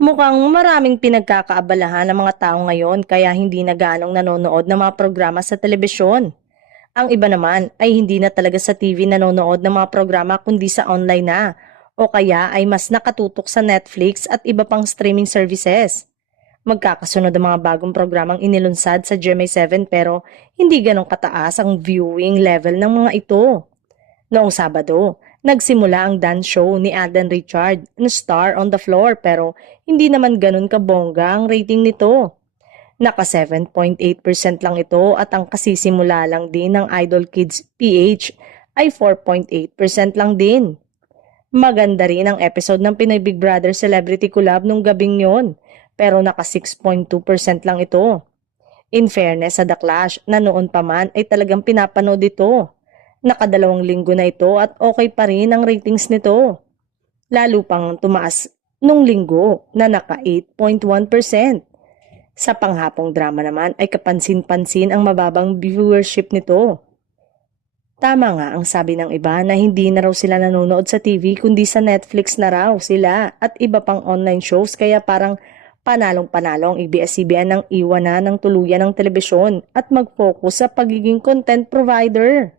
Mukhang maraming pinagkakaabalahan ng mga tao ngayon kaya hindi na gaanong nanonood ng mga programa sa telebisyon. Ang iba naman ay hindi na talaga sa TV nanonood ng mga programa kundi sa online na o kaya ay mas nakatutok sa Netflix at iba pang streaming services. Magkakasunod ang mga bagong programang inilunsad sa GMA7 pero hindi ganong kataas ang viewing level ng mga ito. Noong Sabado, nagsimula ang dance show ni Alden Richard na Star on the Floor pero hindi naman ganun kabongga ang rating nito. Naka 7.8% lang ito at ang kasisimula lang din ng Idol Kids PH ay 4.8% lang din. Maganda rin ang episode ng Pinoy Big Brother Celebrity Collab nung gabing yon pero naka 6.2% lang ito. In fairness sa The Clash na noon pa man ay talagang pinapanood ito. Nakadalawang linggo na ito at okay pa rin ang ratings nito. Lalo pang tumaas nung linggo na naka 8.1%. Sa panghapong drama naman ay kapansin-pansin ang mababang viewership nito. Tama nga ang sabi ng iba na hindi na raw sila nanonood sa TV kundi sa Netflix na raw sila at iba pang online shows kaya parang panalong-panalo ang ABS-CBN ng iwan na ng tuluyan ng telebisyon at mag-focus sa pagiging content provider.